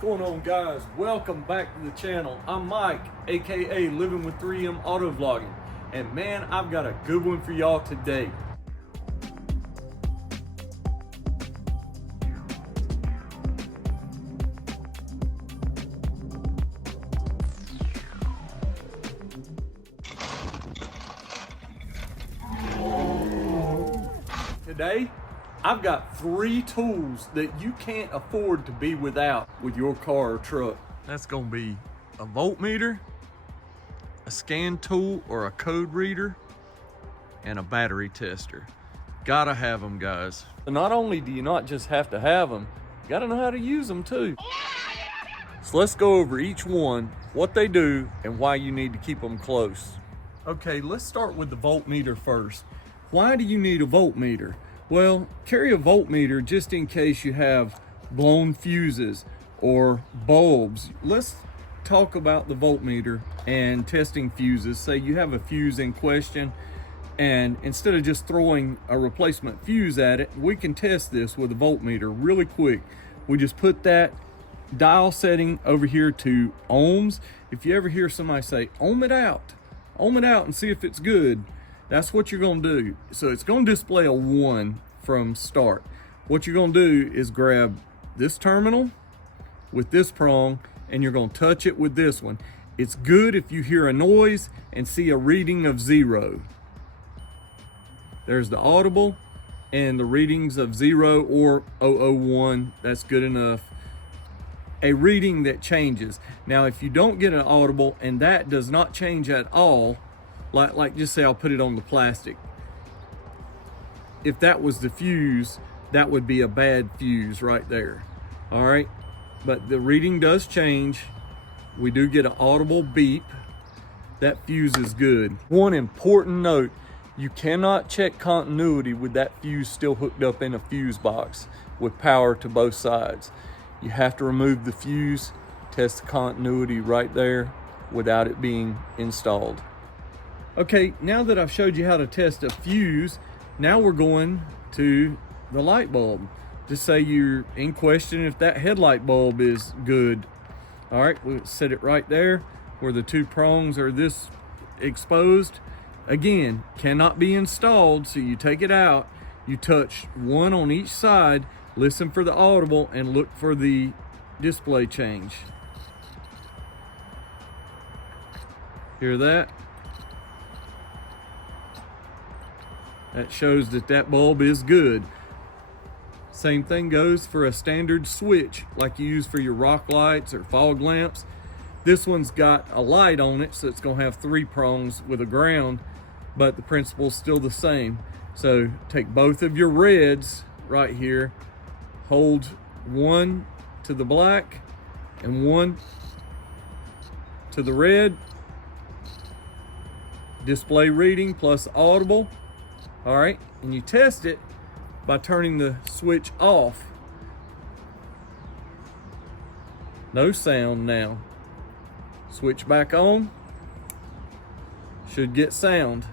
going on, guys? Welcome back to the channel. I'm Mike, aka Living with 3M Auto Vlogging, and man, I've got a good one for y'all today. Today, I've got 3 tools that you can't afford to be without with your car or truck. That's gonna be a voltmeter, a scan tool or a code reader, and a battery tester. Gotta have them, guys. But not only do you not just have to have them, you gotta know how to use them too. So let's go over each one, what they do, and why you need to keep them close. Okay, let's start with the voltmeter first. Why do you need a voltmeter? Well, carry a voltmeter just in case you have blown fuses or bulbs. Let's talk about the voltmeter and testing fuses. Say you have a fuse in question, and instead of just throwing a replacement fuse at it, we can test this with a voltmeter really quick. We just put that dial setting over here to ohms. If you ever hear somebody say, ohm it out and see if it's good, that's what you're gonna do. So it's gonna display a 1 from start. What you're gonna do is grab this terminal with this prong, and you're gonna touch it with this one. It's good if you hear a noise and see a reading of 0. There's the audible and the readings of 0 or 001, that's good enough. A reading that changes. Now, if you don't get an audible and that does not change at all, like just say I'll put it on the plastic. If that was the fuse, that would be a bad fuse right there. All right, but the reading does change. We do get an audible beep. That fuse is good. One important note, you cannot check continuity with that fuse still hooked up in a fuse box with power to both sides. You have to remove the fuse, test the continuity right there without it being installed. Okay, now that I've showed you how to test a fuse, now we're going to the light bulb. Just say you're in question if that headlight bulb is good. All right, we'll set it right there where the 2 prongs are this exposed. Again, cannot be installed, so you take it out, you touch 1 on each side, listen for the audible, and look for the display change. Hear that? That shows that that bulb is good. Same thing goes for a standard switch like you use for your rock lights or fog lamps. This one's got a light on it, so it's gonna have 3 prongs with a ground, but the principle's still the same. So take both of your reds right here, hold 1 to the black and 1 to the red, display reading plus audible. All right, and you test it by turning the switch off. No sound now. Switch back on. Should get sound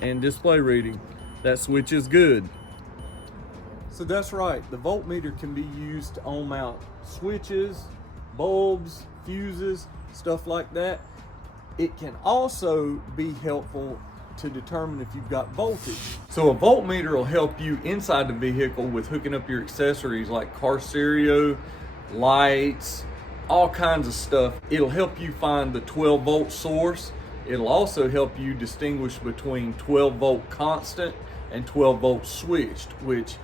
and display reading. That switch is good. So that's right, the voltmeter can be used to ohm out switches, bulbs, fuses, stuff like that. It can also be helpful to determine if you've got voltage. So a voltmeter will help you inside the vehicle with hooking up your accessories like car stereo, lights, all kinds of stuff. It'll help you find the 12 volt source. It'll also help you distinguish between 12 volt constant and 12 volt switched, which,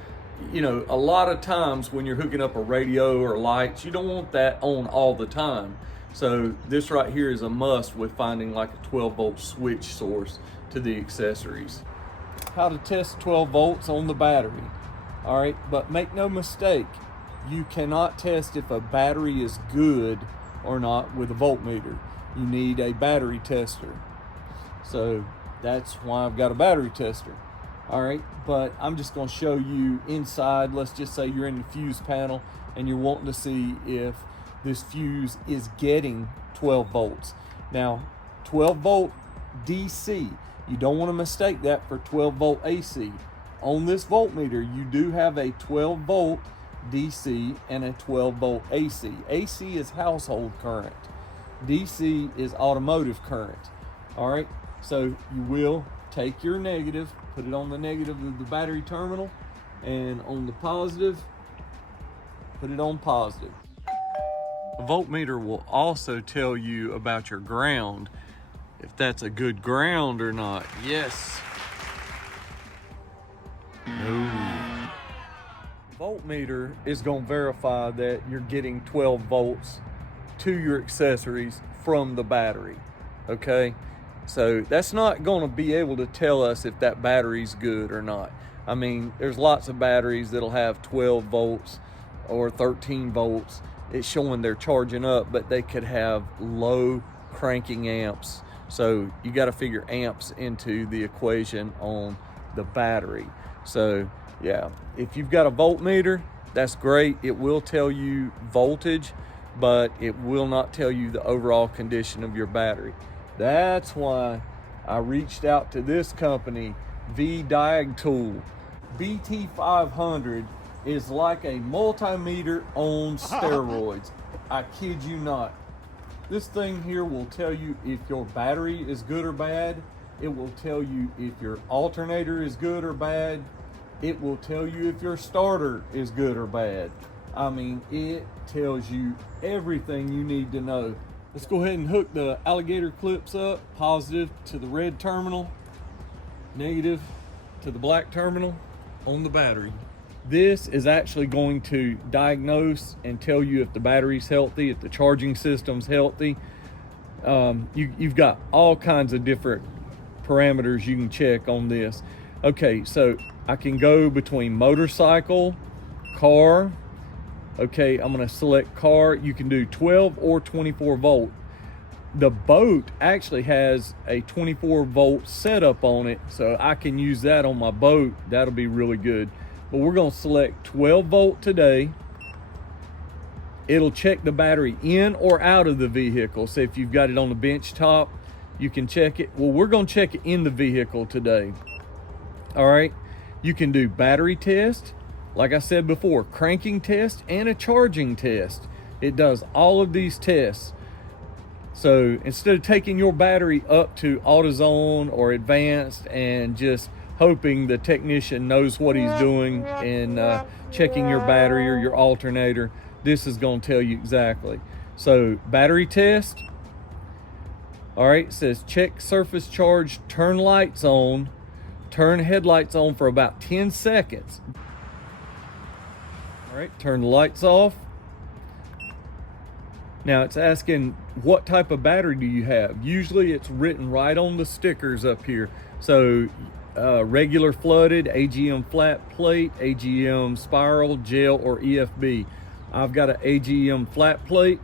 you know, a lot of times when you're hooking up a radio or lights, you don't want that on all the time. So this right here is a must with finding like a 12 volt switch source to the accessories. How to test 12 volts on the battery. All right, but make no mistake, you cannot test if a battery is good or not with a voltmeter. You need a battery tester. So that's why I've got a battery tester. All right, but I'm just gonna show you inside. Let's just say you're in the fuse panel and you're wanting to see if this fuse is getting 12 volts. Now, 12 volt DC, you don't want to mistake that for 12 volt AC. On this voltmeter, you do have a 12 volt DC and a 12 volt AC. AC is household current. DC is automotive current. All right, so you will take your negative, put it on the negative of the battery terminal, and on the positive, put it on positive. A voltmeter will also tell you about your ground, if that's a good ground or not. Yes. No. Voltmeter is going to verify that you're getting 12 volts to your accessories from the battery. Okay, so that's not going to be able to tell us if that battery's good or not. I mean, there's lots of batteries that'll have 12 volts or 13 volts. It's showing they're charging up, but they could have low cranking amps. So you got to figure amps into the equation on the battery. So yeah, if you've got a voltmeter, that's great. It will tell you voltage, but it will not tell you the overall condition of your battery. That's why I reached out to this company, VDiag Tool. BT500 is like a multimeter on steroids. I kid you not. This thing here will tell you if your battery is good or bad. It will tell you if your alternator is good or bad. It will tell you if your starter is good or bad. I mean, it tells you everything you need to know. Let's go ahead and hook the alligator clips up. Positive to the red terminal, negative to the black terminal on the battery. This is actually going to diagnose and tell you if the battery's healthy, if the charging system's healthy. You've got all kinds of different parameters you can check on this. Okay, so I can go between motorcycle, car. Okay, I'm gonna select car. You can do 12 or 24 volt. The boat actually has a 24 volt setup on it, so I can use that on my boat. That'll be really good. But we're gonna select 12 volt today. It'll check the battery in or out of the vehicle. So if you've got it on the bench top, you can check it. Well, we're gonna check it in the vehicle today. All right, you can do battery test, like I said before, cranking test and a charging test. It does all of these tests. So instead of taking your battery up to AutoZone or advanced and just hoping the technician knows what he's doing and checking your battery or your alternator, this is going to tell you exactly. So battery test. All right, it says check surface charge, turn lights on, turn headlights on for about 10 seconds. All right, turn the lights off. Now it's asking what type of battery do you have. Usually it's written right on the stickers up here. So regular flooded, AGM flat plate, AGM spiral, gel, or EFB. I've got an AGM flat plate,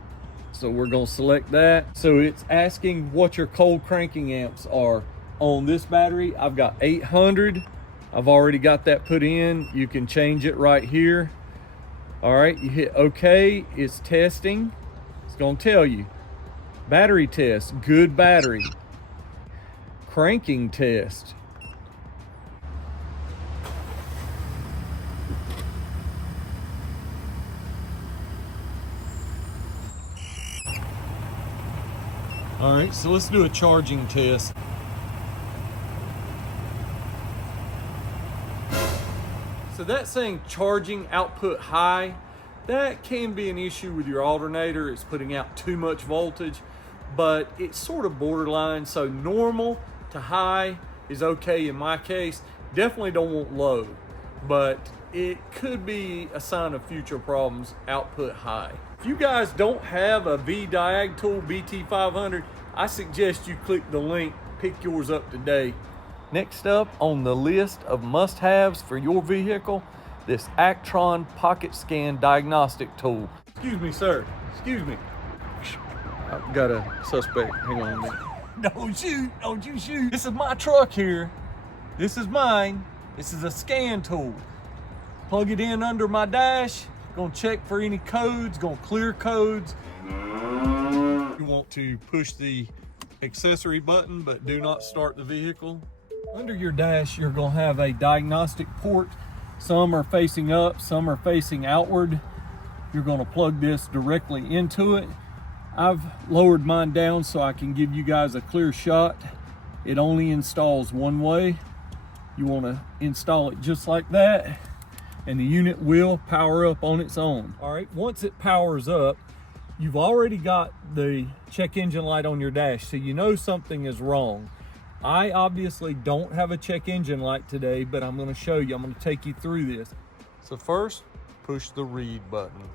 so we're gonna select that. So it's asking what your cold cranking amps are. On this battery, I've got 800. I've already got that put in. You can change it right here. All right, you hit OK, it's testing. It's gonna tell you. Battery test, good battery. Cranking test. All right, so let's do a charging test. So that's saying charging output high. That can be an issue with your alternator. It's putting out too much voltage, but it's sort of borderline. So normal to high is okay in my case. Definitely don't want low, but it could be a sign of future problems, output high. If you guys don't have a VDiag Tool BT500, I suggest you click the link, pick yours up today. Next up on the list of must-haves for your vehicle, this Actron Pocket Scan Diagnostic Tool. Excuse me, sir. Excuse me. I've got a suspect. Hang on a minute. Don't shoot. Don't you shoot. This is my truck here. This is mine. This is a scan tool. Plug it in under my dash. Gonna check for any codes. Gonna clear codes. You want to push the accessory button, but do not start the vehicle. Under your dash, you're gonna have a diagnostic port. Some are facing up, some are facing outward. You're going to plug this directly into it. I've lowered mine down so I can give you guys a clear shot. It only installs one way. You want to install it just like that, and the unit will power up on its own. All right, once it powers up, you've already got the check engine light on your dash, so you know something is wrong. I obviously don't have a check engine light today, but I'm going to show you. I'm going to take you through this. So first, push the read button.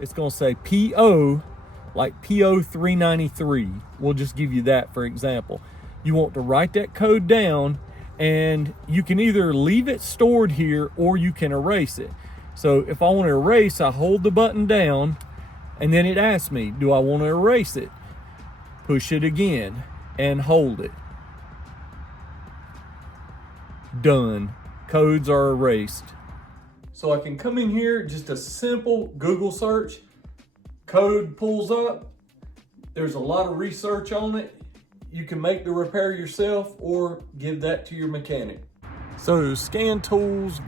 It's going to say PO, like PO 393. We'll just give you that for example. You want to write that code down, and you can either leave it stored here or you can erase it. So if I want to erase, I hold the button down, and then it asks me, do I want to erase it? Push it again and hold it. Done. Codes are erased. So I can come in here, just a simple Google search, code pulls up. There's a lot of research on it. You can make the repair yourself or give that to your mechanic. So scan tools,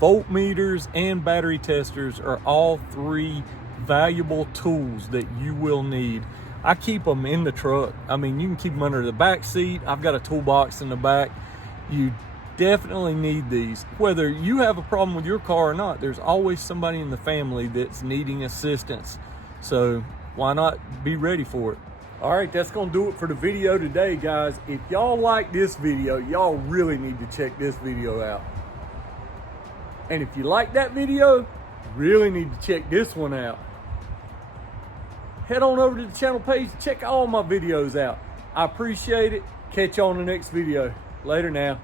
voltmeters, and battery testers are all three valuable tools that you will need. I keep them in the truck. I mean, you can keep them under the back seat. I've got a toolbox in the back. You definitely need these. Whether you have a problem with your car or not, there's always somebody in the family that's needing assistance. So why not be ready for it? All right, that's gonna do it for the video today, guys. If y'all like this video, y'all really need to check this video out. And if you like that video, you really need to check this one out. Head on over to the channel page, check all my videos out. I appreciate it. Catch you on the next video. Later now.